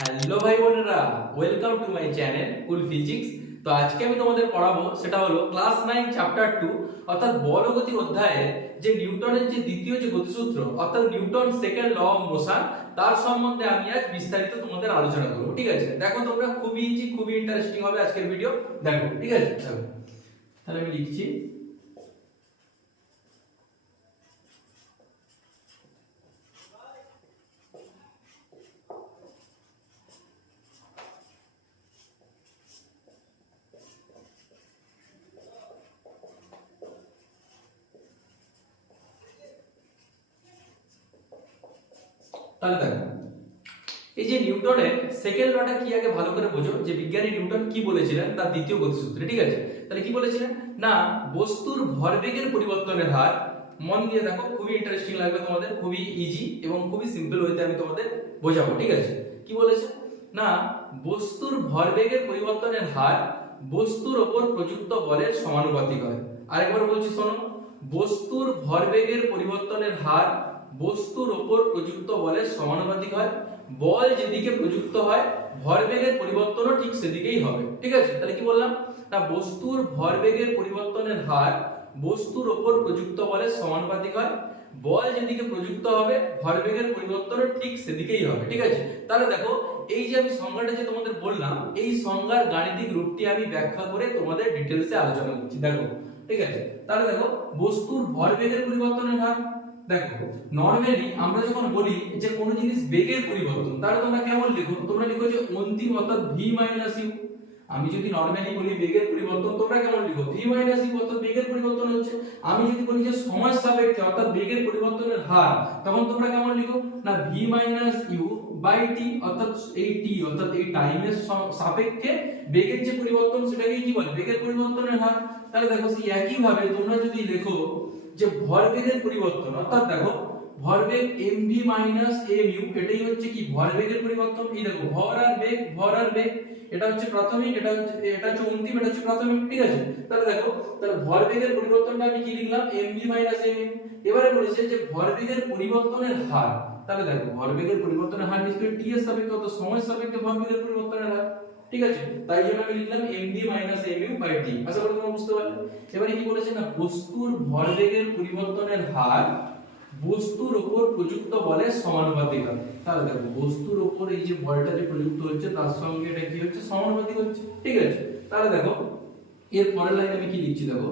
Hello ভাই বোনেরা welcome to my channel cool physics তো আজকে আমি তোমাদের পড়াবো, সেটা হলো ক্লাস নাইন চ্যাপ্টার টু অর্থাৎ বলগতির অধ্যায়ে যে নিউটনের যে দ্বিতীয় যে গতিসূত্র, অর্থাৎ Newton second law of motion তার সম্বন্ধে আমি আজ বিস্তারিত তোমাদের আলোচনা করব, ঠিক আছে? দেখো তোমরা, খুবই খুবই ইন্টারেস্টিং হবে আজকের ভিডিও দেখো, ঠিক আছে? তাহলে আমি লিখছি তাহলে দেখো, এই যে নিউটনের সেকেন্ড লটা কি আগে ভালো করে বোঝো, যে বিজ্ঞানী নিউটন কি বলেছিলেন? তার দ্বিতীয় গতিসূত্রে, ঠিক আছে? তাহলে কি বলেছিলেন? না, বস্তুর ভরবেগের পরিবর্তনের হার, মন দিয়ে দেখো, খুবই ইন্টারেস্টিং লাগবে তোমাদের, খুবই ইজি এবং খুবই সিম্পল ওয়েতে আমি তোমাদের বোঝাবো, ঠিক আছে? কি বলেছে না, বস্তুর ভরবেগের পরিবর্তনের হার বস্তুর ওপর প্রযুক্ত বলের সমানুপাতিক হয়। আরেকবার বলছি, শোনো, বস্তুর ভরবেগের পরিবর্তনের হার বস্তুর ওপর প্রযুক্ত বলের সমানুপাতিক হয়। বল যেদিকে প্রযুক্ত হয়, ভরবেগের পরিবর্তনও ঠিক সেদিকেই হবে। ঠিক আছে? তাহলে কি বললাম? না, বস্তুর ভরবেগের পরিবর্তনের হার বস্তুর ওপর প্রযুক্ত বলের সমানুপাতিক হয়। বল যেদিকে প্রযুক্ত হবে, ভরবেগের পরিবর্তনও ঠিক সেদিকেই হবে। ঠিক আছে? তাহলে দেখো, এই যে আমি সংজ্ঞাটা যে তোমাদের বললাম, এই সংজ্ঞার গাণিতিক রূপটি আমি ব্যাখ্যা করে তোমাদের ডিটেলসে আলোচনা করছি। দেখো, ঠিক আছে? তাহলে দেখো, বস্তুর ভরবেগের পরিবর্তনের হার দেখো নরমালি আমরা যখন বলি যে কোনো জিনিস বেগের পরিবর্তন, তাহলে তোমরা কেমন লিখো? তোমরা লিখো যে অন্তিম অর্থাৎ ভি মাইনাস ইউ আমি যদি নরমালি বলি বেগের পরিবর্তন, তোমরা কেমন লিখো? ভি মাইনাস ইউ অর্থাৎ বেগের পরিবর্তন হচ্ছে, আমি যদি বলি যে সময় সাপেক্ষে অর্থাৎ বেগের পরিবর্তনের হার, তখন তোমরা কেমন লিখো? না V minus U by T অর্থাৎ এই টি অর্থাৎ এই টাইমের সাপেক্ষে বেগের যে পরিবর্তন সেটাকে কি বলে? বেগের পরিবর্তনের হার। তাহলে দেখো সেই একই ভাবে তোমরা যদি লেখো যে ভরবেগের পরিবর্তন, অর্থাৎ দেখো, ভরবেগ mv মাইনাস mu, এটাই হচ্ছে কি ভরবেগের পরিবর্তন? এই দেখো, ভর আর বেগ, ভর আর বেগ, এটা হচ্ছে প্রাথমিক, এটা হচ্ছে এটা হচ্ছে অন্তিম, এটা হচ্ছে প্রাথমিক, ঠিক আছে? তাহলে দেখো, তাহলে ভরবেগের পরিবর্তনটা আমি কি লিখলাম? mv মাইনাস mu এবারে বলেছে যে ভরবেগের পরিবর্তনের হার, তাহলে দেখো, ভরবেগের পরিবর্তনের হার নিশ্চয়ই t এর সাপেক্ষে অত সময় সাপেক্ষে ভরবেগের পরিবর্তনের হার। ঠিক আছে? তাই জন্য আমি লিখলাম mv minus mu by t আশা করি তোমরা বুঝতে পারলে? এবারে কি বলেছে না? বস্তুর ভরবেগের পরিবর্তনের হার বস্তুর উপর প্রযুক্ত বলের সমানুপাতিক হয়। তাহলে দেখো, বস্তুর উপর এই যে বলটা যে প্রযুক্ত হচ্ছে, তার সঙ্গে এটা কি হচ্ছে? সমানুপাতিক হচ্ছে। ঠিক আছে? তাহলে দেখো, এর পরের লাইনে আমি কি লিখছি দেখো?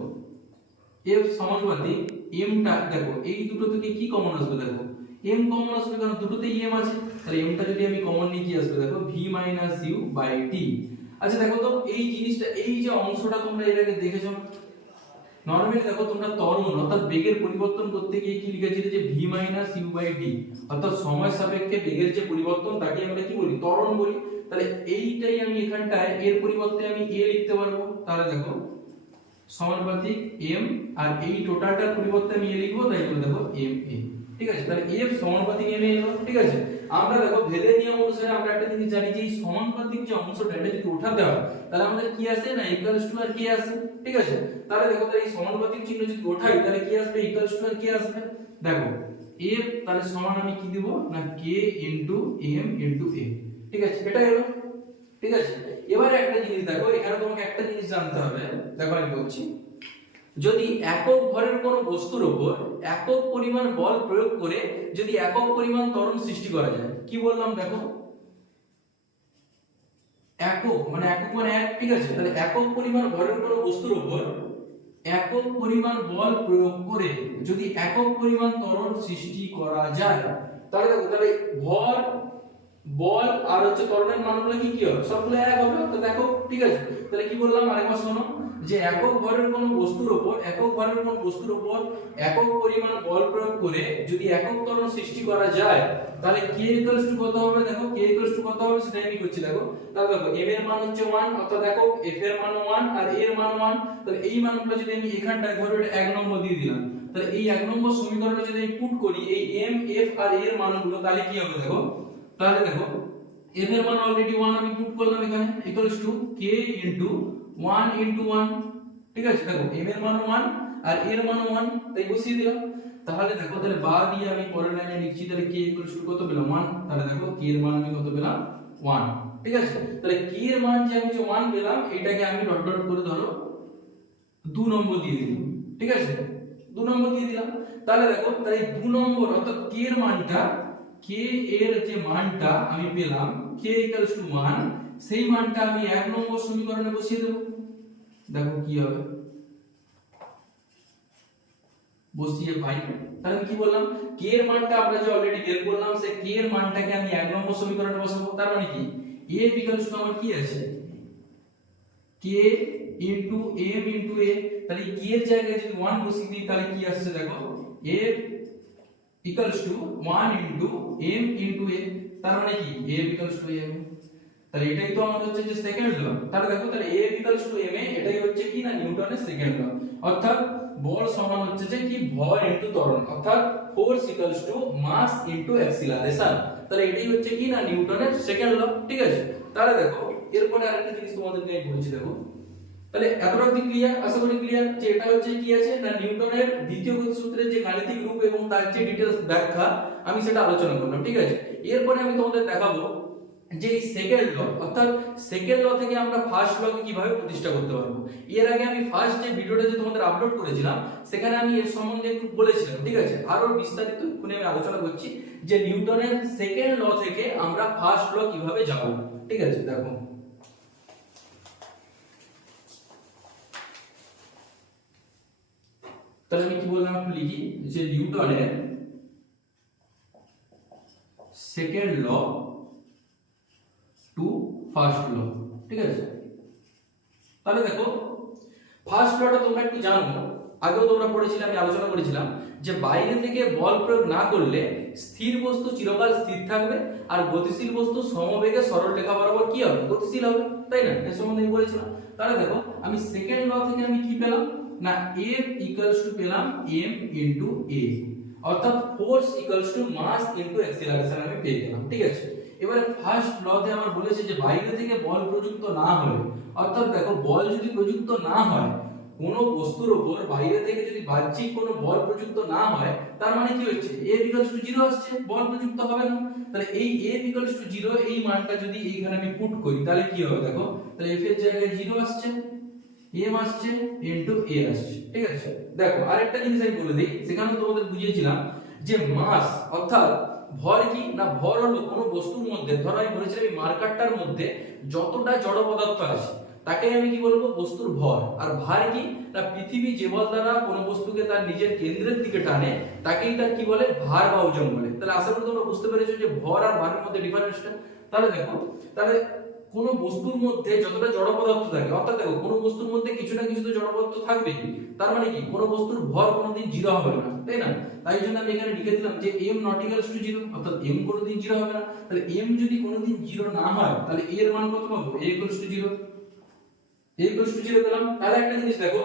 F সমানুপাতিক, m টা, দেখো, এই দুটো থেকে কি কমন আসবে দেখো? M কমন আসবে কারণ দুটোতেই m আছে। তাহলে m টা যদি আমি কমন নিয়ে কি আসবে? দেখো v u t আচ্ছা দেখো তো এই জিনিসটা, এই যে অংশটা তোমরা এর আগে দেখেছ? নরমালি দেখো তোমরা ত্বরণ, অর্থাৎ বেগের পরিবর্তন করতে গিয়ে কি লিখেছিলে যে v u t? অর্থাৎ সময় সাপেক্ষে বেগের যে পরিবর্তন, তাকে আমরা কি বলি? ত্বরণ বলি। তাহলে এইটাই আমি এখানটায়, এর পরিবর্তে আমি a লিখতে পারব। তাহলে দেখো, সমানুপাতিক m আর এই টোটালটার পরিবর্তে আমি a লিখব, তাই জন্য দেখো m a ঠিক আছে? তাহলে f সমানুপাতিক m a এলো, ঠিক আছে? আমরা দেখো ভেদের নিয়ম অনুসারে আমরা একটা জিনিস জানি যে এই সমানুপাতিক যে অংশটা এটা যদি উঠাতে হয়, তাহলে আমাদের কি আসে না ইকুয়ালস টু আর কি আসে? ঠিক আছে? তাহলে দেখো, তাহলে এই সমানুপাতিক চিহ্ন যদি ওঠাই, তাহলে কি আসবে? ইকুয়ালস টু আর কি আসবে? দেখো f তাহলে সমান আমি কি দেব? না, k m a ঠিক আছে? এটা হলো। ঠিক আছে? এবারে একটা জিনিস দেখো, এখানে তোমাকে একটা জিনিস জানতে হবে। দেখো, আমি বলছি। যদি একক ভরের কোনো বস্তুর উপর একক পরিমাণ বল প্রয়োগ করে যদি একক পরিমাণ ত্বরণ সৃষ্টি করা যায়, কি বললাম দেখো? একক মানে একক মানে এক, ঠিক আছে? তাহলে একক পরিমাণ ভরের কোনো বস্তুর উপর একক পরিমাণ বল প্রয়োগ করে যদি একক পরিমাণ ত্বরণ সৃষ্টি করা যায়, তাহলে দেখো, তাহলে ভর, বল আর হচ্ছে ত্বরণের মানগুলো কি কি হবে? সবগুলো এক হবে, তো দেখো, ঠিক আছে? তাহলে কি বললাম আরেকবার শোনো? যে একক ভরের কোনো বস্তুর উপর একক ভরের কোনো বস্তুর উপর একক পরিমাণ বল প্রয়োগ করে যদি একক ত্বরণ সৃষ্টি করা যায়, তাহলে k ইকুয়ালস টু কত হবে? দেখো, k ইকুয়ালস টু কত হবে? সেটা আমি করছি, দেখো। তাহলে দেখো, m এর মান হচ্ছে 1 অর্থাৎ দেখো f এর মান 1 আর a এর মান 1 তাহলে এই মানগুলো যদি আমি এখানটায় ধরো এটা এক নম্বর দিয়ে দিলাম, তাহলে এই এক নম্বর সমীকরণে যদি আমি পুট করি, এই m, f আর a এর মানগুলো, তাহলে কি হবে, দেখো? তাহলে দেখো, m এর মান অলরেডি 1 আমি পুট করলাম এখানে equals to k into 1 into 1 ঠিক আছে? দেখো, m এর মান 1 আর এর মান 1 তাই বসিয়ে দিলাম। তাহলে দেখো, তাহলে বা দিয়ে আমি পরের লাইনে লিখছি, তাহলে k ইকুয়ালস টু কত পেলাম 1 তাহলে দেখো, k এর মান আমি কত পেলাম? ওয়ান ঠিক আছে? তাহলে কি এর মান যে আমি যে ওয়ান পেলাম, এটাকে আমি ডট ডট করে ধরো, দু নম্বর দিয়ে দিলাম, ঠিক আছে? দু নম্বর দিয়ে দিলাম। তাহলে দেখো, তাহলে দু নম্বর, অর্থাৎ কে এর মানটা কে এর যে মানটা আমি পেলাম কে ইকুয়ালস টু মান সেই মানটা আমি এক নম্বর সমীকরণে বসিয়ে দেবো। দেখো কি হবে বসিয়ে পাই তাহলে আমি কি বললাম কে এর মানটা আমরা যে অলরেডি বের করলাম সেই কে এর মানটাকে আমি এক নম্বর সমীকরণে বসাবো তার মানে কি a ইকুয়ালস টু আমার কি আছে k into m into a তাহলে k এর জায়গায় যদি 1 বসিয়ে দিই তাহলে কি আসছে দেখো a equals to 1 into m into a তার মানে কি a ইকুয়ালস টু m তাহলে এটাই তো আমাদের হচ্ছে যে সেকেন্ড ল তাহলে দেখো, তাহলে a ইকুয়ালস টু m এটাই হচ্ছে কি না? নিউটনের সেকেন্ড ল অর্থাৎ বল সমান হচ্ছে যে কি? ভর ইনটু ত্বরণ। অর্থাৎ force equals to mass into acceleration তাহলে এটাই হচ্ছে কি না? নিউটনের সেকেন্ড ল ঠিক আছে? তাহলে দেখো, এরপরে আরেকটা জিনিস তোমাদেরকে আমি বলছি, দেখো। তাহলে এতটা ক্লিয়ার আশা করি ক্লিয়ার যে এটা হচ্ছে কি আছে? না নিউটনের দ্বিতীয় গতিসূত্রের যে গাণিতিক রূপ এবং তার যে ডিটেইলস ব্যাখ্যা, আমি সেটা আলোচনা করলাম, ঠিক আছে? এরপরে আমি তোমাদের দেখাবো যে সেকেন্ড ল অর্থাৎ সেকেন্ড ল থেকে আমরা ফার্স্ট লকে কীভাবে প্রতিষ্ঠা করতে পারব? এর আগে আমি ফার্স্ট যে ভিডিওটা যে তোমাদের আপলোড করেছিলাম, সেখানে আমি এর সম্বন্ধে একটু বলেছিলাম, ঠিক আছে? আরও বিস্তারিত এক্ষুনি আমি আলোচনা করছি যে নিউটনের সেকেন্ড ল থেকে আমরা ফার্স্ট ল কীভাবে যাব, ঠিক আছে? দেখো। তাহলে আমি কি বললাম একটু লিখি? যে নিউটনের second law to first law ঠিক আছে? তাহলে দেখো ফার্স্ট লটা তোমরা একটু জানো, আগেও তোমরা পড়েছিলে আমি আলোচনা করেছিলাম, যে বাইরে থেকে বল প্রয়োগ না করলে স্থির বস্তু চিরকাল স্থির থাকবে আর গতিশীল বস্তু সমবেগে সরল রেখা বরাবর কি হবে? গতিশীল হবে, তাই না? এর সম্বন্ধে আমি বলেছিলাম। তাহলে দেখো, আমি সেকেন্ড ল থেকে আমি কি পেলাম? না এফ ইকুয়ালস টু পেলাম এম ইনটু এ অর্থাৎ force equals to mass into acceleration আমি পেয়ে গেলাম, ঠিক আছে? এবারে ফার্স্ট লতে আমার বলেছে যে বাইরে থেকে বল প্রযুক্ত না হলে, অর্থাৎ দেখো, বল যদি প্রযুক্ত না হয়, কোনো বস্তুর উপর বাইরে থেকে যদি বাহ্যিক কোনো বল প্রযুক্ত না হয়, তার মানে কি হচ্ছে? A ইকুয়ালস টু 0 আসছে, বল প্রযুক্ত হবে না। তাহলে এই a ইকুয়ালস টু 0 এই মানটা যদি এইখানে আমি পুট করি, তাহলে কি হবে দেখো? তাহলে f এর জায়গায় 0 আসছে, m আসছে ইনটু a আসছে, ঠিক আছে? দেখো, আরেকটা জিনিস আমি বলে দিই সেখানে তোমাদের বুঝিয়েছিলাম যে মাস অর্থাৎ ভর কি? না ভর হলো কোনো বস্তুর মধ্যে, ধরো আমি বলেছি আমি মার্কারটার মধ্যে যতটা জড় পদার্থ আছে তাকে আমি কি বলব? বস্তুর ভর আর ভার কি? না, পৃথিবী যে বল দ্বারা কোনো বস্তুকে তার নিজের কেন্দ্রের দিকে টানে, তাকেই তার কি বলে? ভার বা ওজন বলে। তাহলে আশা করি তোমরা বুঝতে পেরেছ যে ভর আর ভারের মধ্যে ডিফারেন্সটা তাহলে দেখো, তাহলে কোনো বস্তুর মধ্যে যতটা জড় পদার্থ থাকে, অর্থাৎ দেখো, কোনো বস্তুর মধ্যে কিছু না কিছু তো জড় পদার্থ থাকবেই। তার মানে কি? কোনো বস্তুর ভর কোনোদিন জিরো হবে না, তাই না? তাই জন্য আমি এখানে লিখে দিলাম যে M not equals to zero অর্থাৎ m কোনোদিন জিরো হবে না। তাহলে এম যদি কোনোদিন জিরো না হয়, তাহলে a এর মান কত পাবো? a equals to zero A equals to zero পেলাম। তাহলে একটা জিনিস দেখো,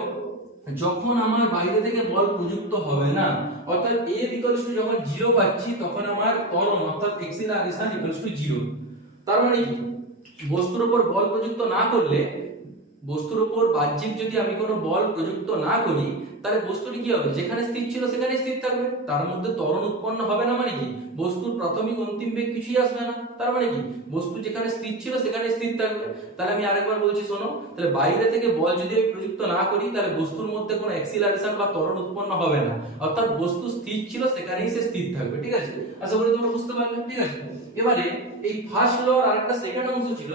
যখন আমার বাইরে থেকে বল প্রযুক্ত হবে না, অর্থাৎ এ ইকুয়ালস টু যখন জিরো পাচ্ছি, তখন আমার ত্বরণ, অর্থাৎ এক্সিলারেশন ইকুয়ালস টু জিরো তার মানে কি? বস্তুর উপর বল প্রযুক্ত না করলে, বস্তুর উপর বাহ্যিক যদি আমি কোনো বল প্রযুক্ত না করি, তাহলে বস্তুটি কি হবে? যেখানে স্থির ছিল সেখানে স্থির থাকবে। তার মধ্যে ত্বরণ উৎপন্ন হবে না মানে কি? বস্তুর প্রাথমিক অন্তিম বেগ কিছুই আসবে না। তার মানে কি? বস্তু যেখানে স্থির ছিল সেখানে স্থির থাকবে। তাহলে আমি আরেকবার বলছি, শোনো, তাহলে বাইরে থেকে বল যদি আমি প্রযুক্ত না করি, তাহলে বস্তুর মধ্যে কোনো অ্যাক্সিলারেশন বা ত্বরণ উৎপন্ন হবে না। অর্থাৎ বস্তু স্থির ছিল সেখানেই সে স্থির থাকবে। ঠিক আছে? আশা করি তোমরা বুঝতে পারলে। ঠিক আছে? এবারে এই ফার্স্ট ল আর আরেকটা সেকেন্ড অংশ ছিল,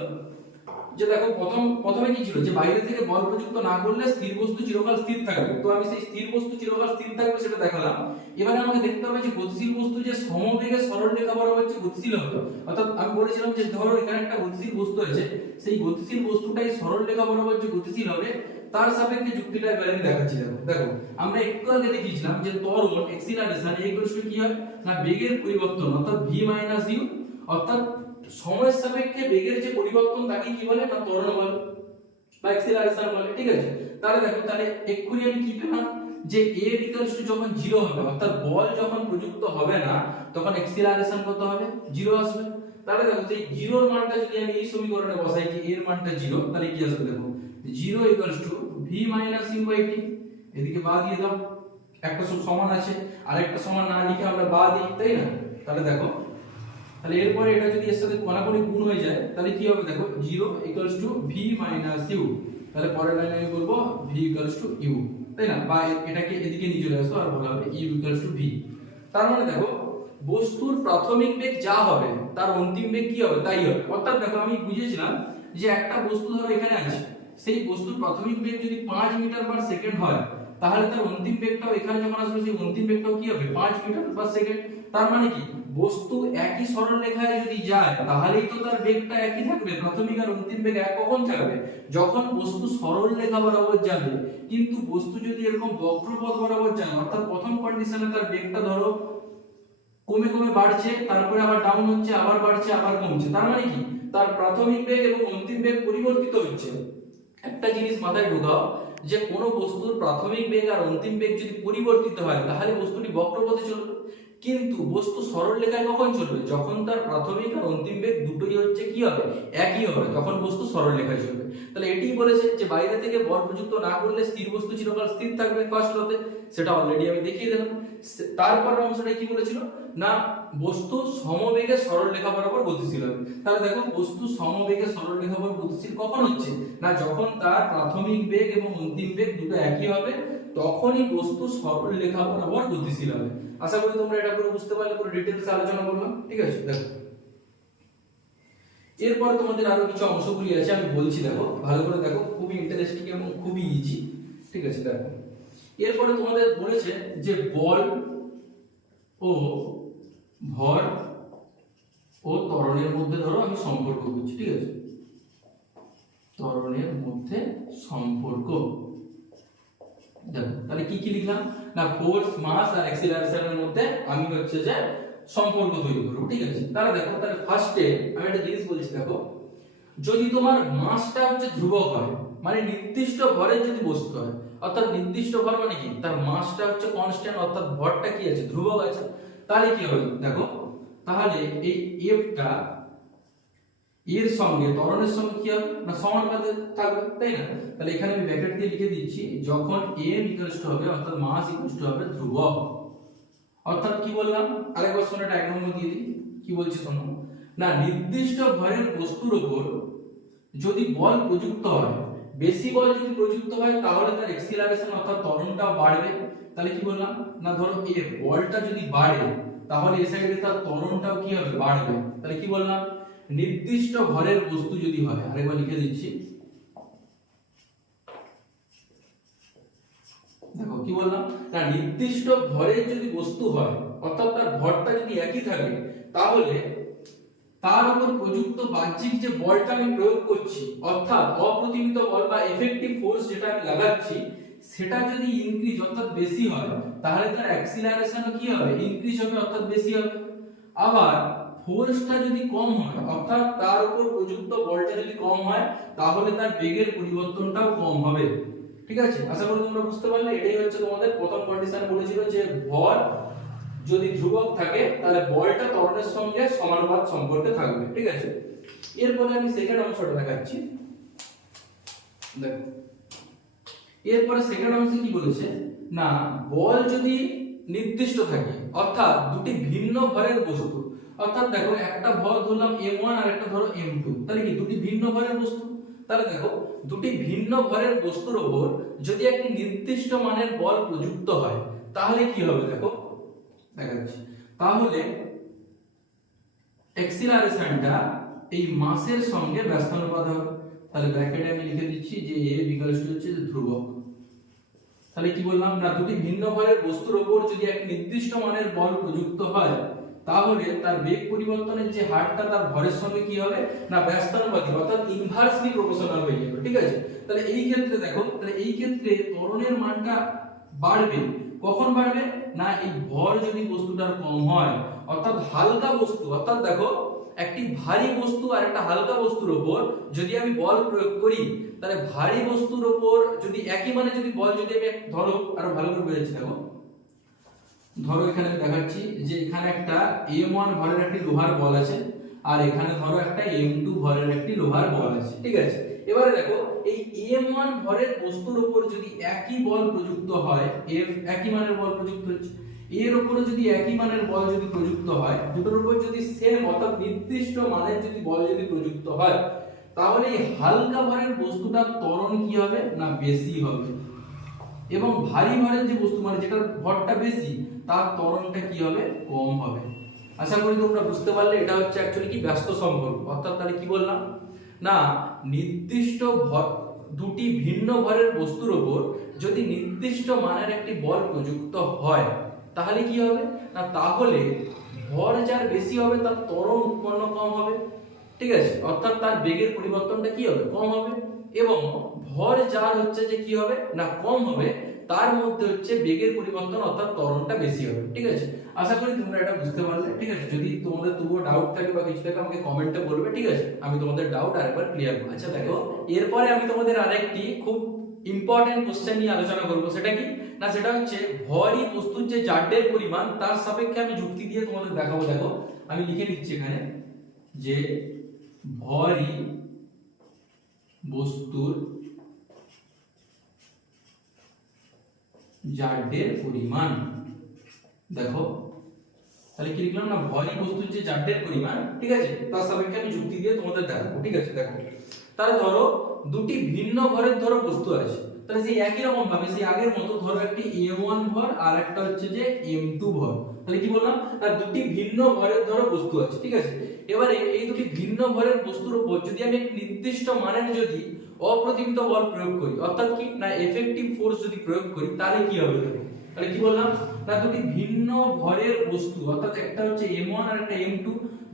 যে দেখো প্রথম, প্রথমে কি ছিল? যে বাইরে থেকে বল প্রযুক্ত না করলে স্থির বস্তু চিরকাল স্থির থাকবে। তো আমি সেই স্থির বস্তু চিরকাল স্থির থাকবে সেটা দেখালাম। এবারে আমাকে দেখতে হবে যে গতিশীল বস্তু যে সমবেগে সরল রেখা বরাবর যে গতিশীল হবে। অর্থাৎ আমি বলেছিলাম যে ধরো এখানে একটা গতিশীল বস্তু আছে, সেই গতিশীল বস্তুটাই সরল রেখা বরাবর যে গতিশীল হবে, তার সাপেক্ষে যুক্তিটা এবার আমি দেখাচ্ছি। দেখো দেখো, আমরা একটু আগে দেখিয়েছিলাম যে ত্বরণ এক্সিলারেশন এই কি হয়? না, বেগের পরিবর্তন, অর্থাৎ v ইউ অর্থাৎ সময়ের সাপেক্ষে বেগের যে পরিবর্তন, তাকে কি বলে? না ত্বরণ বলে বা অ্যাক্সিলারেশন বলে। ঠিক আছে? তাহলে দেখো, তাহলে এক্ষুনি আমি কি পেলাম? যে a ইকুয়ালস টু যখন 0 হবে, অর্থাৎ বল যখন প্রযুক্ত হবে না, তখন অ্যাক্সিলারেশন কত হবে? 0 আসবে। তাহলে দেখো, সেই 0 এর মানটা যদি আমি এই সমীকরণে বসাই যে এর মানটা 0 তাহলে কি আসবে দেখো? 0 equals to v minus u by t এদিকে বাদ দিয়ে দাও। একটা সমান আছে। আরেকটা সমান না লিখে আমরা বাদ দিই, তাই না? তাহলে দেখো তাহলে এরপরে এটা যদি এর সাথে কোনাকুনি গুণ হয়ে যায়, তাহলে কি হবে দেখো zero equals to v minus u তাহলে পরের লাইনে আমি বলব ভি ইকুয়ালস টু ইউ তাই না? বা এটাকে এদিকে নিয়ে চলে আসো, আর বলা হবে ইউ ইকুয়ালস টু ভি তার মানে দেখো, বস্তুর প্রাথমিক বেগ যা হবে, তার অন্তিম বেগ কি হবে? তাই হবে। অর্থাৎ দেখো, আমি বুঝিয়েছিলাম যে একটা বস্তু ধরো এখানে আছে, সেই বস্তুর প্রাথমিক বেগ যদি 5 মিটার পার সেকেন্ড হয়, তাহলে তার অন্তিম বেগটাও এখানে যখন আসবে, সেই অন্তিম বেগটাও কি হবে? 5 মিটার পার সেকেন্ড তার মানে কি? বস্তু একই সরল রেখায় যদি যায়, তাহলেই তো তার বেগটা একই থাকবে। প্রাথমিক আর অন্তিম বেগ এক কখন থাকবে যখন বস্তু সরল রেখা বরাবর যাবে, কিন্তু বস্তু যদি এরকম বক্রপথ বরাবর যায়, অর্থাৎ প্রথম কন্ডিশনে তার বেগটা ধরো, কমে কমে বাড়ছে, তারপরে আবার ডাউন হচ্ছে, আবার বাড়ছে, আবার কমছে। তার মানে কি? তার প্রাথমিক বেগ এবং অন্তিম বেগ পরিবর্তিত হচ্ছে। একটা জিনিস মাথায় ঢোকাও, যে কোনো বস্তুর প্রাথমিক বেগ আর অন্তিম বেগ যদি পরিবর্তিত হয়, তাহলে বস্তুটি বক্রপথে চলবে। কিন্তু বস্তু সরল রেখায় কখন চলবে? যখন তার প্রাথমিক আর অন্তিম বেগ দুটোই হচ্ছে কি হবে? একই হবে। তখন বস্তু সরল রেখায় চলবে। তাহলে এটাই বলেছে যে বাইরে থেকে বল প্রযুক্ত না করলে স্থির বস্তু চিরকাল স্থির থাকবে ফার্স্ট সেটা অলরেডি আমি দেখিয়ে দিলাম। তারপরের অংশটা কি বলেছিল? না, বস্তু সমবেগে সরল রেখা বরাবর গতিশীল হবে। তাহলে দেখো, বস্তু সমবেগে সরল রেখা বরাবর গতিশীল কখন হচ্ছে? না, যখন তার প্রাথমিক বেগ এবং অন্তিম বেগ দুটো একই হবে, তখনই বস্তু সরল রেখা বরাবর গতিশীল হবে। আশা করি তোমরা এটা পুরো বুঝতে পারলে, পুরো ডিটেলস আলোচনা করলাম। ঠিক আছে? দেখো। এরপর তোমাদের আরও কিছু অংশগুলি আছে, আমি বলছি, দেখো। ভালো করে দেখো। খুবই ইন্টারেস্টিং এবং খুবই ইজি ঠিক আছে? দেখো। এরপরে তোমাদের বলেছে যে বল ও ভর ও ত্বরণের মধ্যে, ধরো, আমি সম্পর্ক বুঝছি ঠিক আছে? ত্বরণের মধ্যে সম্পর্ক। দেখো। তাহলে কি কি লিখলাম? না ফোর্স মাস আর অ্যাক্সিলারেশনের মধ্যে আমি হচ্ছে যে সম্পর্ক তৈরি করব, ঠিক আছে? তাহলে দেখো, তাহলে ফার্স্টে আমি একটা জিনিস বলছি, দেখো। যদি তোমার মাসটা হচ্ছে ধ্রুবক হয় মানে নির্দিষ্ট ভরে যদি বস্তু হয়, অর্থাৎ নির্দিষ্ট ভর মানে কি? তার মাসটা হচ্ছে কনস্ট্যান্ট অর্থাৎ ভরটা কি আছে? ধ্রুবক আছে। তাহলে কি হবে, দেখো? তাহলে এই এফটা এর সঙ্গে, ত্বরণের সঙ্গে কি হবে? না সমানুপাতে থাকবে, তাই না? তাহলে এখানে আমি ব্র্যাকেট দিয়ে লিখে দিচ্ছি, যখন এম ইকুয়ালস হবে, অর্থাৎ মাস ইকুয়ালস হবে ধ্রুবক। অর্থাৎ কি বললাম? আরেকবার শোনো এটা এক দিয়ে দিই। কি বলছি শোনো? না, নির্দিষ্ট ভরের বস্তুর উপর যদি বল প্রযুক্ত হয়, বেশি বল যদি প্রযুক্ত হয়, তাহলে তার এক্সিলারেশন অর্থাৎ ত্বরণটাও বাড়বে। তাহলে কি বললাম? না, ধরো এ বলটা যদি বাড়ে, তাহলে এ সাইডে তার ত্বরণটাও কি হবে? বাড়বে। তাহলে কি বললাম? নির্দিষ্ট ভরের বস্তু যদি হয় আরেকবার লিখে দিচ্ছি। দেখো, কি বললাম? না, নির্দিষ্ট ভরের যদি বস্তু হয়, অর্থাৎ তার ভরটা যদি একই থাকে, তাহলে তার উপর প্রযুক্ত বাহ্যিক যে বলটা আমি প্রয়োগ করছি, অর্থাৎ অপ্রতিমিত বল বা এফেক্টিভ ফোর্স যেটা আমি লাগাচ্ছি, সেটা যদি ইনক্রিজ অর্থাৎ বেশি হয়, তাহলে তার অ্যাক্সিলারেশনও কি হবে? ইনক্রিজ হবে, অর্থাৎ বেশি হবে। আবার ফোর্সটা যদি কম হয়, অর্থাৎ তার উপর প্রযুক্ত বলটা যদি কম হয়, তাহলে তার বেগের পরিবর্তনটাও কম হবে। ঠিক আছে? আশা করি তোমরা বুঝতে পারলে, এটাই হচ্ছে তোমাদের প্রথম কন্ডিশন বলেছিল যে ভর যদি ধ্রুবক থাকে, তাহলে বলটা ত্বরণের সঙ্গে সমানুপাত সম্পর্কে থাকবে। ঠিক আছে? এরপরে আমি সেকেন্ড অংশটা দেখাচ্ছি। দেখো। এরপরে সেকেন্ড অংশে কি বলেছে? না, বল যদি নির্দিষ্ট থাকে, অর্থাৎ দুটি ভিন্ন ভরের বস্তু অর্থাৎ দেখো, একটা ভর ধরলাম এম ওয়ান আর একটা ধরো এম টু তাহলে কি দুটি ভিন্ন ভরের বস্তু? তাহলে দেখো, দুটি ভিন্ন ভরের বস্তুর ওপর যদি একটি নির্দিষ্ট মানের বল প্রযুক্ত হয়, তাহলে কি হবে দেখো? দেখা যাচ্ছে তাহলে এক্সিলারেশনটা এই মাসের সঙ্গে ব্যস্তানুপাত হবে। তাহলে ব্র্যাকেটে আমি লিখে দিচ্ছি যে এ বিকল্প হচ্ছে ধ্রুবক। তাহলে কি বললাম? না, দুটি ভিন্ন ভরের বস্তুর ওপর যদি এক নির্দিষ্ট মানের বল প্রযুক্ত হয় তাহলে তার বেগ পরিবর্তনের যে হারটা তার ভরের সঙ্গে কি হবে? না, ব্যস্তানুপাতিক, অর্থাৎ ইনভার্সলি প্রপোর্শনাল হয়ে যাবে, ঠিক আছে? তাহলে এই ক্ষেত্রে দেখো, তাহলে এই ক্ষেত্রে ত্বরণের মানটা বাড়বে। কখন বাড়বে? না, এই ভর যদি বস্তুটার কম হয়, অর্থাৎ হালকা বস্তু, অর্থাৎ দেখো, একটি ভারী বস্তু আর একটা হালকা বস্তুর ওপর যদি আমি বল প্রয়োগ করি, তাহলে ভারী বস্তুর ওপর যদি, একই মানে যদি বল যদি আমি, ধরো, আরও ভালো করে বোঝাচ্ছি, দেখো। ধরো এখানে দেখাচ্ছি যে এখানে একটা এম ওয়ান ভরের একটি লোহার বল আছে, আর এখানে ধরো একটা এম টু ভরের একটি লোহার বল আছে, ঠিক আছে? এবারে দেখো, এই এম ওয়ান ভরের বস্তুর উপর যদি একই বল প্রযুক্ত হয় এফ একই মানের বল প্রযুক্ত হচ্ছে, এর উপরে যদি একই মানের বল যদি প্রযুক্ত হয়, দুটোর উপর যদি সেম অর্থাৎ নির্দিষ্ট মানের যদি বল যদি প্রযুক্ত হয়, তাহলে এই হালকা ভরের বস্তুটার ত্বরণ কি হবে? না, বেশি হবে। এবং ভারী ভরের যে বস্তু মানে যেটার ভরটা বেশি তার ত্বরণটা কি হবে? কম হবে। আশা করি তোমরা বুঝতে পারলে, এটা হচ্ছে অ্যাকচুয়ালি কি? ব্যস্ত সম্পর্ক। অর্থাৎ তাহলে কি বললাম? না, নির্দিষ্ট ভর, দুটি ভিন্ন ভরের বস্তুর ওপর যদি নির্দিষ্ট মানের একটি বল প্রযুক্ত হয়, তাহলে কি হবে? না, তাহলে ভর যার বেশি হবে, তার ত্বরণ উৎপন্ন কম হবে। ঠিক আছে? অর্থাৎ তার বেগের পরিবর্তনটা কি হবে? কম হবে। এবং ভর যার হচ্ছে যে কি হবে? না, কম হবে তার মধ্যে হচ্ছে বেগের পরিবর্তন অর্থাৎ ত্বরণটা বেশি হবে, ঠিক আছে? আশা করি তোমরা এটা বুঝতে পারলে, ঠিক আছে? যদি তোমাদের তবুও ডাউট থাকে বা কিছু থাকে, আমাকে কমেন্টে বলবে, ঠিক আছে? আমি তোমাদের ডাউট আরেকবার ক্লিয়ার করব। আচ্ছা দেখো, এরপরে আমি তোমাদের আরেকটি খুব ইম্পর্টেন্ট কোশ্চেন নিয়ে আলোচনা করব। সেটা কি? না, সেটা হচ্ছে ভরই বস্তুর যে জাড্ডের পরিমাণ, তার সাপেক্ষে আমি যুক্তি দিয়ে তোমাদের দেখাবো। দেখো, আমি লিখে দিচ্ছি এখানে যে ভরই বস্তুর জাড্ডের পরিমাণ। দেখো, তাহলে কি লিখলাম না? ভরই বস্তুর যে জাড্ডের পরিমাণ, ঠিক আছে? তার সাপেক্ষে আমি যুক্তি দিয়ে তোমাদের দেখাবো, ঠিক আছে? দেখো, তাহলে ধরো দুটি ভিন্ন ভরের ধরো বস্তু আছে। তাহলে সেই একই রকম ভাবে, সেই আগের মতো ধরো একটি m1 ভর আর একটা হচ্ছে যে m2 ভর তাহলে কি বললাম? না দুটি ভিন্ন ভরের ধরো বস্তু আছে, ঠিক আছে? এবারে এই দুটি ভিন্ন ভরের বস্তুর উপর যদি আমি এক নির্দিষ্ট মানের যদি অপ্রতিমিত বল প্রয়োগ করি। অর্থাৎ কি? না এফেক্টিভ ফোর্স যদি প্রয়োগ করি, তাহলে কি হবে তাহলে কি বললাম? না দুটি ভিন্ন ভরের বস্তু, অর্থাৎ একটা হচ্ছে m1 আর একটা m2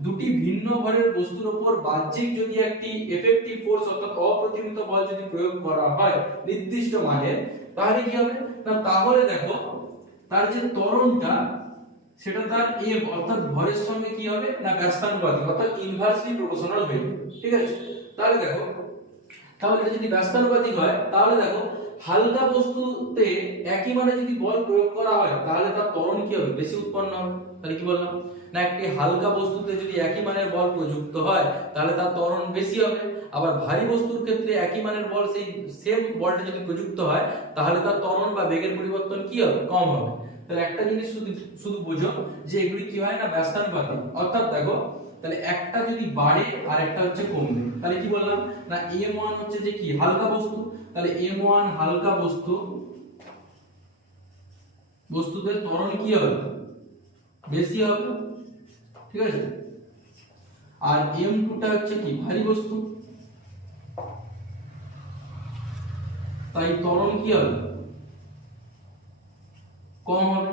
দুটি ভিন্ন ভরের বস্তুর উপর বাহ্যিক যদি একটি এফেক্টিভ ফোর্স অর্থাৎ অপ্রতিমিত বল যদি প্রয়োগ করা হয়, নির্দিষ্ট মানের, তাহলে কি হবে? না, তাহলে দেখো, তার যে ত্বরণটা, সেটা তার এ অর্থাৎ ভরের সঙ্গে কি হবে? না ব্যস্তানুপাতিক অর্থাৎ ইনভার্সলি প্রপোর্শনাল হয়ে ঠিক আছে? তাহলে দেখো তাহলে এটা যদি ব্যস্তানুপাতিক হয়, তাহলে দেখো, হালকা বস্তুতে একই মানে যদি বল প্রয়োগ করা হয়, তাহলে তার ত্বরণ কি হবে? বেশি উৎপন্ন হবে। তাহলে কি বললাম? না, একটি হালকা বস্তুতে যদি একই মানের বল প্রযুক্ত হয়, তাহলে তার ত্বরণ বেশি হবে। আবার ভারী বস্তুর ক্ষেত্রে একই মানের বল সেই সেম বলটা যদি প্রযুক্ত হয়, তাহলে তার ত্বরণ বা বেগের পরিবর্তন কি হবে? কম হবে। তাহলে একটা জিনিস শুধু শুধু বোঝো যে এগুলি কি হয় না, ব্যস্তানুপাতিক। অর্থাৎ দেখো তাহলে একটা যদি বাড়ে আর একটা হচ্ছে কমবে। তাহলে কি বললাম? না এম ওয়ান হচ্ছে যে কি? হালকা বস্তু। তাহলে এম ওয়ান হালকা বস্তু। বস্তুদের ত্বরণ কি হবে? বেশি হবে। ঠিক আছে? আর এম টুটা হচ্ছে কি? ভারী বস্তু। তাই ত্বরণ কি হবে? কম হবে।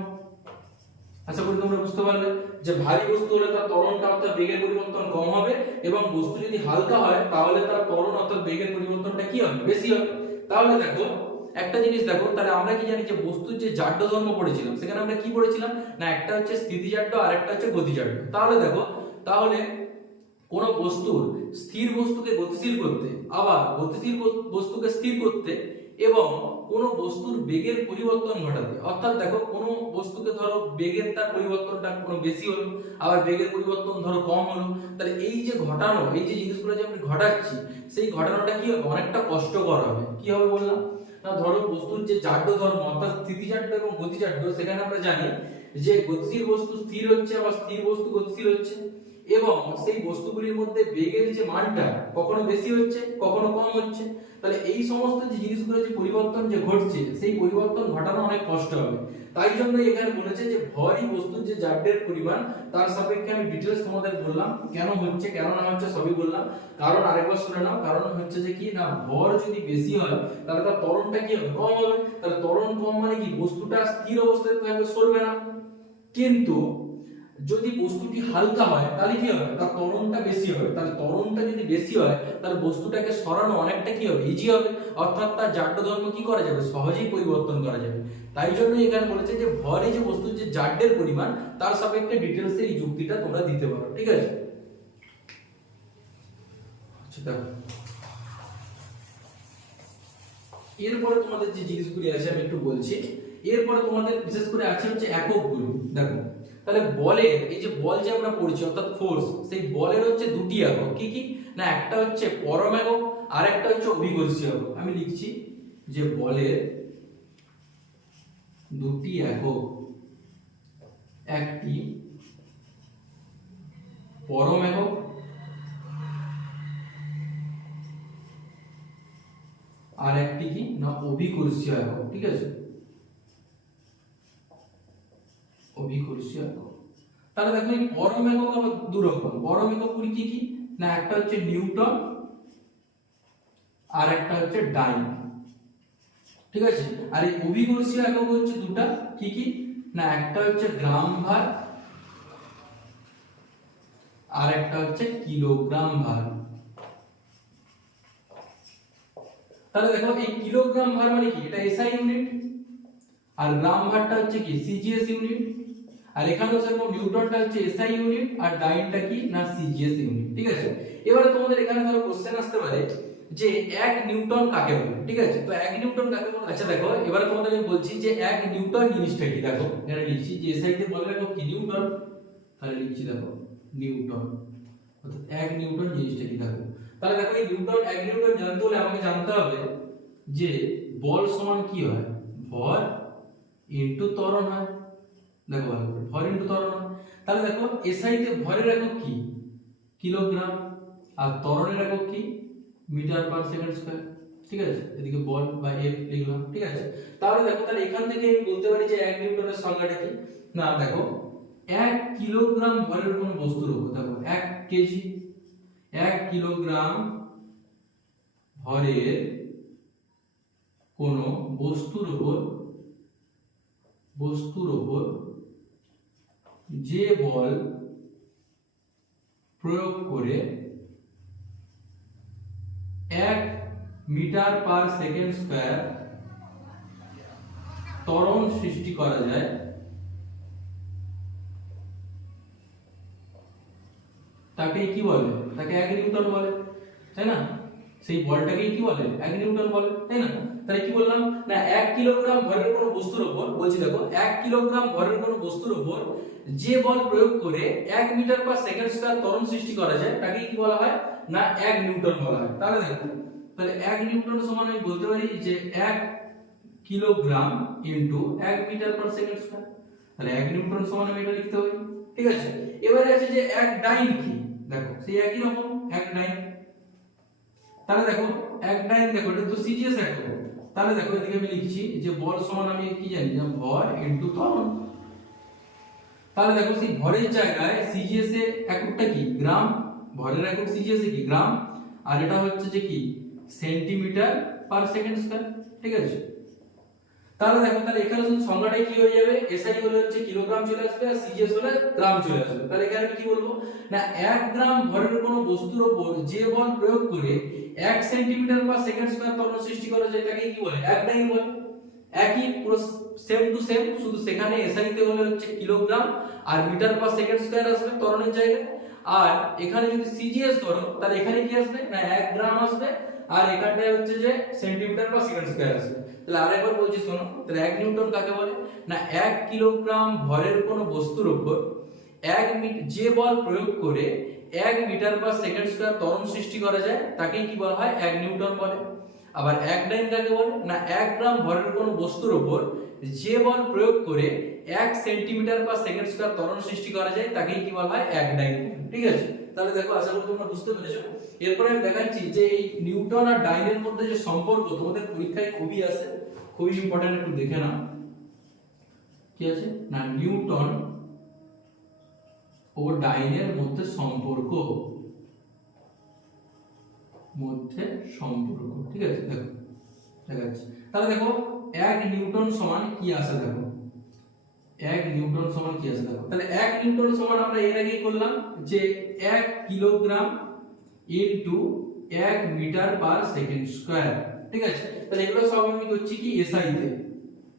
আশা করি তোমরা বুঝতে পারলে। যে ভারী বস্তু হলে তার ত্বরণটা অর্থাৎ বেগের পরিবর্তন কম হবে এবং বস্তু যদি হালকা হয়, তাহলে তার ত্বরণ অর্থাৎ বেগের পরিবর্তনটা কি হবে? বেশি হবে। তাহলে দেখো, একটা জিনিস দেখো, তাহলে আমরা কি জানি যে বস্তুর যে জাড্য ধর্ম পড়েছিলাম, সেখানে আমরা কি পড়েছিলাম? না, একটা হচ্ছে স্থিতিজাড্য আর একটা হচ্ছে গতিজাড্য। তাহলে দেখো, তাহলে কোন বস্তুর স্থির বস্তুকে গতিশীল করতে, আবার গতিশীল বস্তুকে স্থির করতে এবং কোন বস্তুর বেগের পরিবর্তন ঘটাতে অর্থাৎ দেখো, কোন বস্তুকে ধরো, বেগের তার পরিবর্তনটা কোনো বেশি হলো, আবার বেগের পরিবর্তন ধরো কম হলো, তাহলে এই যে ঘটানো, এই যে জিনিসগুলো যে আমি ঘটাচ্ছি, সেই ঘটানোটা কি হবে? অনেকটা কষ্টকর হবে। কি হবে বললাম? না, ধরো বস্তুর যে জাড্য ধর্ম, অর্থাৎ স্থিতিজাড্য এবং গতিজাড্য সেখানে আমরা জানি যে গতিশীল বস্তু স্থির হচ্ছে, আবার স্থির বস্তু গতিশীল হচ্ছে। এবং সেই বস্তুগুলির মধ্যে বেগের যে মানটা, কখনো বেশি হচ্ছে, কখনো কম হচ্ছে। তাহলে এই সমস্ত যে জিনিসগুলো যে পরিবর্তন যে ঘটছে, সেই পরিবর্তন ঘটানো অনেক কষ্ট হবে। তাই জন্য এখানে বলেছে যে ভরই বস্তুর যে জাড্যের পরিমাণ, তার সাপেক্ষে আমি ডিটেলস তোমাদের বললাম, কেন হচ্ছে, কেন না হচ্ছে সবই বললাম। কারণ আরেকবার শুনে নাও, কারণ হচ্ছে যে কি, না ভর যদি বেশি হয়, তাহলে তার ত্বরণটা কি হবে কম হবে? তাহলে ত্বরণ কম মানে কি? বস্তুটা স্থির অবস্থায় সরবে না। কিন্তু যদি বস্তুটি হালকা হয়, তাহলে কি হবে তার ত্বরণটা বেশি হবে তাহলে ত্বরণটা যদি বেশি হয়, তাহলে বস্তুটাকে সরানো অনেকটা কি হবে? ইজি হবে। অর্থাৎ তার জাড্য ধর্ম কি করা যাবে? সহজেই পরিবর্তন করা যাবে। তাই জন্য এখানে বলেছে যে, ভরে যে বস্তুর যে জাড্যের পরিমাণ, তার সাপেক্ষে ডিটেলস এই যুক্তিটা তোমরা দিতে পারো। ঠিক আছে? আচ্ছা দেখো। এরপরে তোমাদের যে জিনিসগুলি আছে, আমি একটু বলছি। এরপরে তোমাদের বিশেষ করে আছে হচ্ছে একক এককগুলো দেখো তাহলে বলের এই যে বল যে আমরা পড়ছি, অর্থাৎ ফোর্স সেই বলের হচ্ছে দুটি একক কি কি? না, একটা হচ্ছে পরম একক আর একটা হচ্ছে অভিকর্ষী একক আমি লিখছি যে বলের দুটি একক একটি পরম একক আর একটি কি? না অভিকর্ষীয় একক ঠিক আছে? অভিকর্ষীয় একক তাহলে দেখো এই পরম একক আবার দু রকম। পরম এককগুলি কি কি? না, একটা হচ্ছে নিউটন, আর একটা হচ্ছে ডাইন। ঠিক আছে? আর এই অভিকর্ষীয় একক হচ্ছে দুটা। কি কি? না, একটা হচ্ছে গ্রাম ভার, আর একটা হচ্ছে কিলোগ্রাম ভার। তাহলে দেখো, এই কিলোগ্রাম ভার মানে কি? এটা এসআই ইউনিট আর গ্রাম ভারটা হচ্ছে কি? সিজিএস ইউনিট আর এখানেও সেরকম নিউটনটা হচ্ছে এসআই ইউনিট আর ডাইনটা কি? না সিজিএস ইউনিট ঠিক আছে? এবারে তোমাদের এখানে ধরো কোশ্চেন আসতে পারে যে এক নিউটন কাকে বলে, ঠিক আছে? তো এক নিউটন কাকে বলে? আচ্ছা দেখো, এবারে তোমাদের আমি বলছি যে এক নিউটন জিনিসটা কি? দেখো, এখানে লিখছি যে এসআই তে বলে রাখো কি নিউটন? তাহলে লিখছি দেখো, নিউটন। অর্থাৎ এক নিউটন জিনিসটা কি? দেখো, তাহলে দেখো এই নিউটন, এক নিউটন জানতে হলে আমাকে জানতে হবে যে বল সমান কি হয়? ভর ইনটু ত্বরণ হয়। দেখো ভালো করে ভর ইনটু ত্বরণ তাহলে দেখো এসআই তে ভরের একক কি? কিলোগ্রাম। আর ত্বরণের একক কি? Metre per second square. ঠিক আছে? এদিকে বল বা এফ লিখলাম, ঠিক আছে? তাহলে দেখো, তাহলে এখান থেকে বলতে পারি যে এক নিউটনের সংজ্ঞাটা কি? না, দেখো, এক কিলোগ্রাম ভরের কোন বস্তুর উপর, দেখো, এক কেজি, এক কিলোগ্রাম ভরের কোন বস্তুর উপর বস্তুর উপর যে বল প্রয়োগ করে এক মিটার পার সেকেন্ড স্কয়ার ত্বরণ সৃষ্টি করা যায়। তাকে কি বলে? তাকে এক নিউটন বলে, তাই না? সেই বলটাকে কি বলে? এক নিউটন বলে, তাই না? তাহলে কি বললাম? না, এক কিলোগ্রাম ভরের কোনো বস্তুর উপর বলছি দেখো, এক কিলোগ্রাম ভরের কোনো বস্তুর উপর যে বল প্রয়োগ করে এক মিটার পার সেকেন্ড স্কয়ার ত্বরণ সৃষ্টি করা যায় তাকে কি বলা হয়? না, এক নিউটন বলা হয়। তাহলে দেখো, তাহলে এক নিউটন সমান আমি বলতে পারি যে এক কিলোগ্রাম ইনটু এক মিটার পার সেকেন্ড স্কয়ার তাহলে এক নিউটন সমান আমি এটা লিখতে পারি। ঠিক আছে? এবারে আছে যে এক ডাইন কি? দেখো, সেই একই রকম, এক ডাইন। তাহলে দেখো, এক ডাইন দেখো, এটা তো সিজিএস একক তাহলে দেখো এদিকে আমি লিখছি যে বল সমান আমি কি জানি যে ভর ইনটু ত্বরণ তাহলে দেখো সেই ভরের জায়গায় সিজিএস এর এককটা কি? গ্রাম। ভরের একক সিজিএস এ কি? গ্রাম। আর এটা হচ্ছে যে কি? সেন্টিমিটার পার সেকেন্ড স্কয়ার ঠিক আছে? তাহলে দেখো, তাহলে এখানে শুধু সংখ্যাটাই কি হয়ে যাবে? এসআই হলে হচ্ছে কিলোগ্রাম চলে আসবে আর সিজিএস হলে গ্রাম চলে আসবে। তাহলে এখানে আমি কি বলব? না, এক গ্রাম ভরের কোনো বস্তুর উপর যে বল প্রয়োগ করে এক সেন্টিমিটার পার সেকেন্ড স্কয়ার ত্বরণ সৃষ্টি করা যায়, তাকে কি বলে? এক ডাইন বলে। একই, পুরো সেম টু সেম শুধু সেখানে এসআই তে হলে হচ্ছে কিলোগ্রাম আর মিটার পার সেকেন্ড স্কয়ার আসবে ত্বরণের জায়গায়। আর এখানে যদি সিজিএস ধরো, তাহলে এখানে কি আসবে? না, এক গ্রাম আসবে আর এখানটায় হচ্ছে যে সেন্টিমিটার পার সেকেন্ড স্কয়ার আসবে তাহলে আরেকবার বলছি, শোনো, তাহলে এক নিউটন কাকে বলে? না, এক কিলোগ্রাম ভরের কোনো বস্তুর উপর এক যে বল প্রয়োগ করে এক মিটার পার সেকেন্ড স্কয়ার ত্বরণ সৃষ্টি করা যায় তাকে কি বলা হয়? এক নিউটন বলে। আবার এক ডাইন কাকে বলে? না, এক গ্রাম ভরের কোনো বস্তুর উপর যে বল প্রয়োগ করে এক সেন্টিমিটার পার সেকেন্ড স্কয়ার ত্বরণ সৃষ্টি করা যায়, তাকেই কি বলা হয়? এক ডাইন। ঠিক আছে? তাহলে দেখো, আশা করি তোমরা বুঝতে পেরেছ। এরপরে আমি দেখাচ্ছি যে এই নিউটন আর ডাইনের মধ্যে যে সম্পর্ক, তোমাদের পরীক্ষায় খুবই আসে খুবই ইম্পর্টেন্ট একটু দেখে নাও। কি আছে? না, নিউটন ও ডাইনের মধ্যে সম্পর্ক। মধ্যে সম্পর্ক, ঠিক আছে? দেখো, দেখাচ্ছি। তাহলে দেখো, এক নিউটন সমান কি আসে দেখো? এক নিউটন সমান কি আছে দেখো? তাহলে এক নিউটন সমান আমরা এর আগেই করলাম যে এক কিলোগ্রাম ইনটু এক মিটার পার সেকেন্ড স্কয়ার ঠিক আছে? তাহলে এগুলো সব আমি করছি কি? এসআই তে।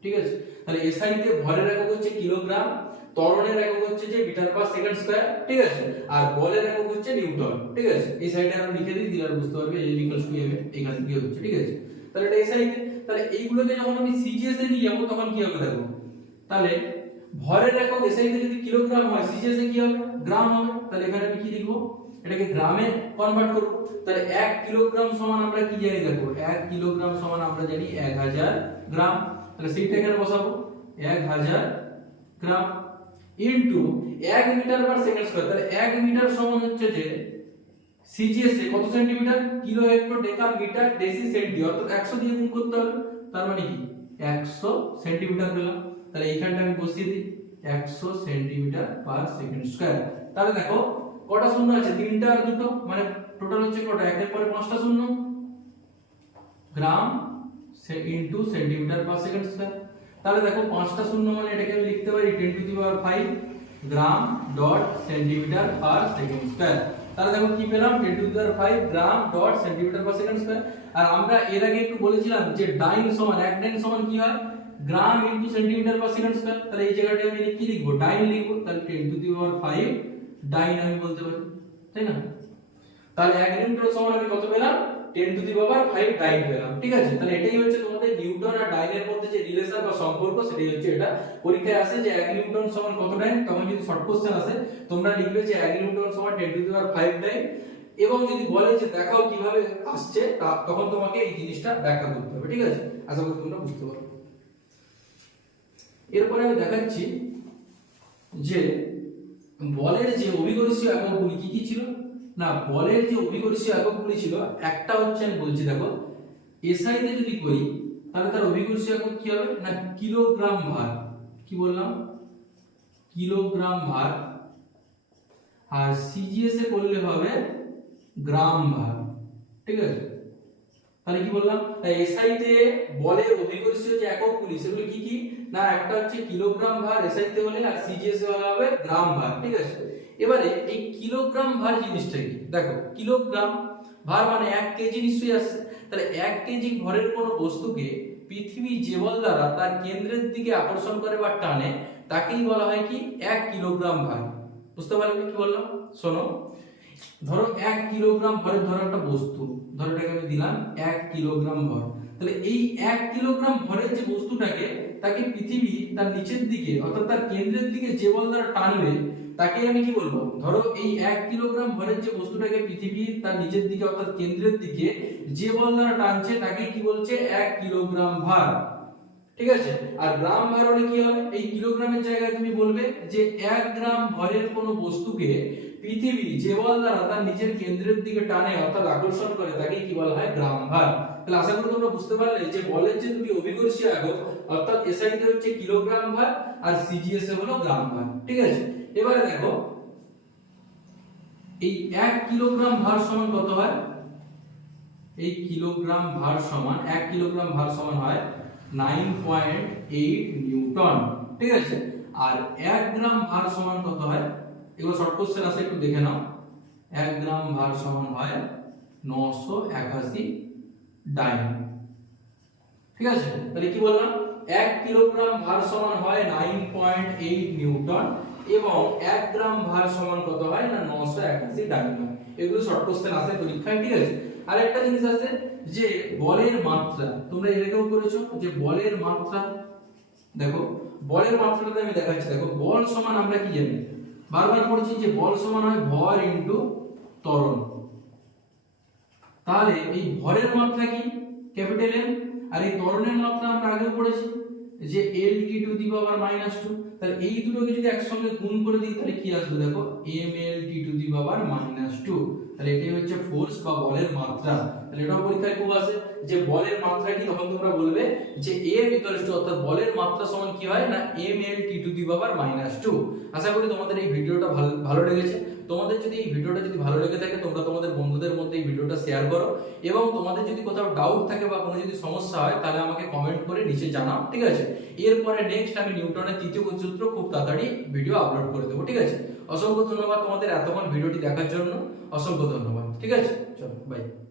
ঠিক আছে? তাহলে এসআই তে ভরের একক হচ্ছে কিলোগ্রাম, ত্বরণের একক হচ্ছে যে মিটার পার সেকেন্ড স্কয়ার ঠিক আছে? আর বলের একক হচ্ছে নিউটন। ঠিক আছে? এই সাইডে আমরা লিখে দিই, দিলে বুঝতে পারবে, এই ইকুয়ালস টু এম এখান থেকে হচ্ছে। ঠিক আছে? তাহলে এটা এসআই তে তাহলে এইগুলোকে যখন আমি সিজিএস এ নিয়ে যাব, তখন কি হবে দেখো? তাহলে ভরের একক এসআই তে যদি কিলোগ্রাম হয় সিজিএস কি হবে? গ্রাম হবে। তাহলে এখানে আমি কি লিখব? এটাকে গ্রামে কনভার্ট করব। তাহলে এক কিলোগ্রাম সমান আমরা কি জানি দেখো? এক কিলোগ্রাম সমান আমরা জানি এক হাজার গ্রাম। তাহলে সেইটা এখানে বসাবো। এক হাজার গ্রাম ইনটু এক মিটার পার সেকেন্ড স্কয়ার তাহলে এক মিটার সমান হচ্ছে যে সিজিএস এ কত centimetre kilo hecto deca metre deci centi অর্থাৎ 100 দিয়ে গুণ করতে হবে। তার মানে কি? 100 সেন্টিমিটার পেলাম। তাহলে এইখানটা আমি বসিয়ে দিই। 100 সেন্টিমিটার পার সেকেন্ড স্কয়ার। তাহলে দেখো, কটা শূন্য আছে? তিনটা আর দুটো? মানে টোটাল হচ্ছে কটা? একের পরে পাঁচটা শূন্য? Gram into centimetre per second square. তাহলে দেখো, পাঁচটা শূন্য মানে এটাকে আমি লিখতে পারি 10 to the power 5 gram dot centimetre per second square. তাহলে দেখো, কি পেলাম? 10 to the power 5 gram dot centimetre per second square. আর আমরা এর আগে একটু বলেছিলাম যে ডাইন সমান, এক ডাইন সমান কি হয়? Gram into centimetre per second square তাহলে এই জায়গাটায় আমি কি লিখব ডাইন লিখব, তাহলে 10 টু দি পাওয়ার 5 ডাইন আমি বলতে পারি, তাই না? তাহলে এক নিউটন সমান আমি কত পেলাম? 10 টু দি পাওয়ার 5 ডাইন পেলাম, ঠিক আছে? তাহলে এটাই হচ্ছে তোমাদের নিউটন আর ডাইনের মধ্যে যে রিলেশন বা সম্পর্ক, সেটাই হচ্ছে এটা। পরীক্ষায় আসে যে এক নিউটন সমান কত ডাইন তখন যদি শর্ট কোশ্চেন আসে, তোমরা লিখবে যে এক নিউটন সমান 10 টু দি পাওয়ার 5 ডাইন এবং যদি বলে যে দেখাও কীভাবে আসছে তখন তোমাকে এই জিনিসটা ব্যাখ্যা করতে হবে, ঠিক আছে? আশা করি তোমরা বুঝতে পারবে। এরপরে আমি দেখাচ্ছি যে বলের যে অভিকর্ষীয় এককগুলি কি কি ছিল? না, বলের যে অভিকর্ষীয় এককগুলি ছিল, একটা হচ্ছে আমি বলছি, দেখো এসআই তে যদি করি, তাহলে তার অভিকর্ষীয় একক কি হবে? না, কিলোগ্রাম ভার। কি বললাম? কিলোগ্রাম ভার। আর সিজিএস এ করলে হবে গ্রাম ভার। ঠিক আছে? তাহলে কি বললাম? এসআই তে বলের অভিকর্ষীয় যে এককগুলি সেগুলো কি কি? না, একটা হচ্ছে কিলোগ্রাম ভার এসআই তে হলে আর সিজিএস হলে হবে গ্রাম ভার, ঠিক আছে? এবারে এই কিলোগ্রাম ভার জিনিসটা কি? দেখো, কিলোগ্রাম ভার মানে এক কেজি নিশ্চয়ই আসছে। তাহলে এক কেজি ভরের কোনো বস্তুকে পৃথিবী যে বল দ্বারা তার কেন্দ্রের দিকে আকর্ষণ করে বা টানে, তাকেই বলা হয় কি? এক কিলোগ্রাম ভার। বুঝতে পারলে কি বললাম? শোনো। ধরো এক কিলোগ্রাম ভরের ধরো একটা বস্তু, ধরো এটাকে আমি দিলাম এক কিলোগ্রাম ভর। তাহলে এই এক কিলোগ্রাম ভরের যে বস্তুটাকে, তাকে পৃথিবী তার নিচের দিকে, অর্থাৎ তার কেন্দ্রের দিকে যে বল দ্বারা টানবে, তাকে আমি কি বলব? ধরো এই এক কিলোগ্রাম ভরের যে বস্তুটাকে পৃথিবী তার নিচের দিকে, অর্থাৎ কেন্দ্রের দিকে যে বল দ্বারা টানছে, তাকে কি বলছে? এক কিলোগ্রাম ভার। ঠিক আছে? আর গ্রাম ভার হলে কি হবে? এই কিলোগ্রামের জায়গায় তুমি বলবে যে এক গ্রাম ভরের কোনো বস্তুকে পৃথিবী যে বল দ্বারা তার নিজের কেন্দ্রের দিকে টানে, অর্থাৎ আকর্ষণ করে তাকে কি বলা হয়? গ্রাম ভার তাহলে আশা করি তোমরা বুঝতে পারলে যে বলের যে দুটি অভিকর্ষীয় একক অর্থাৎ এসআই তে হচ্ছে কিলোগ্রাম ভার আর সিজিএস এ হলো গ্রাম ভার ঠিক আছে? এবারে দেখো, এই এক কিলোগ্রাম ভার সমান কত হয়? এই কিলোগ্রাম ভার সমান, এক কিলোগ্রাম ভার সমান হয় নাইন পয়েন্ট এইট নিউটন ঠিক আছে? আর এক গ্রাম ভার সমান কত হয়? এগুলো শর্ট কোশ্চেন আছে, একটু দেখে নাও। এক গ্রাম ভার সমান হয় নশো একাশি ডাইন। ঠিক আছে? তাহলে কি বললাম? এক কিলোগ্রাম ভার সমান হয় নাইন পয়েন্ট এইট নিউটন এবং এক গ্রাম ভার সমান কত হয় না, নশো একাশি ডাইন এগুলো শর্ট কোশ্চেন আছে, পরীক্ষায়, ঠিক আছে? আর একটা জিনিস আছে যে বলের মাত্রা, তোমরা এর আগেও করেছ যে বলের মাত্রা, দেখো, বলের মাত্রাটা আমি দেখাচ্ছি। দেখো, বল সমান আমরা কি জানি? বারবার পড়ছি যে বল সমান হয় ভর ইন্টু ত্বরণ। তাহলে এই ভরের মাত্রা কি? ক্যাপিটাল এম আর এই ত্বরণের মাত্রা আমরা আগেও পড়েছি যে L T to the power minus two তাহলে এই দুটোকে যদি একসঙ্গে গুণ করে দিই, তাহলে কি আসবে দেখো? M L T to the power minus two তাহলে এটাই হচ্ছে ফোর্স বা বলের মাত্রা। তাহলে এটাও পরীক্ষায় খুব আসে যে বলের মাত্রা কি তখন তোমরা বলবে যে এম ইকুয়ালস টু অর্থাৎ বলের মাত্রা সমান কি হয় না M L T to the power minus two আশা করি তোমাদের এই ভিডিওটা ভালো ভালো লেগেছে। তোমাদের যদি এই ভিডিওটা যদি ভালো লেগে থাকে, তোমরা তোমাদের বন্ধুদের মধ্যে এই ভিডিওটা শেয়ার করো। এবং তোমাদের যদি কোথাও ডাউট থাকে বা কোনো যদি সমস্যা হয়, তাহলে আমাকে কমেন্ট করে নিচে জানাও, ঠিক আছে? এরপরে নেক্সট আমি নিউটনের তৃতীয় সূত্র খুব তাড়াতাড়ি ভিডিও আপলোড করে দেবো, ঠিক আছে? অসংখ্য ধন্যবাদ তোমাদের এতক্ষণ ভিডিওটি দেখার জন্য। অসংখ্য ধন্যবাদ। ঠিক আছে? চলো বাই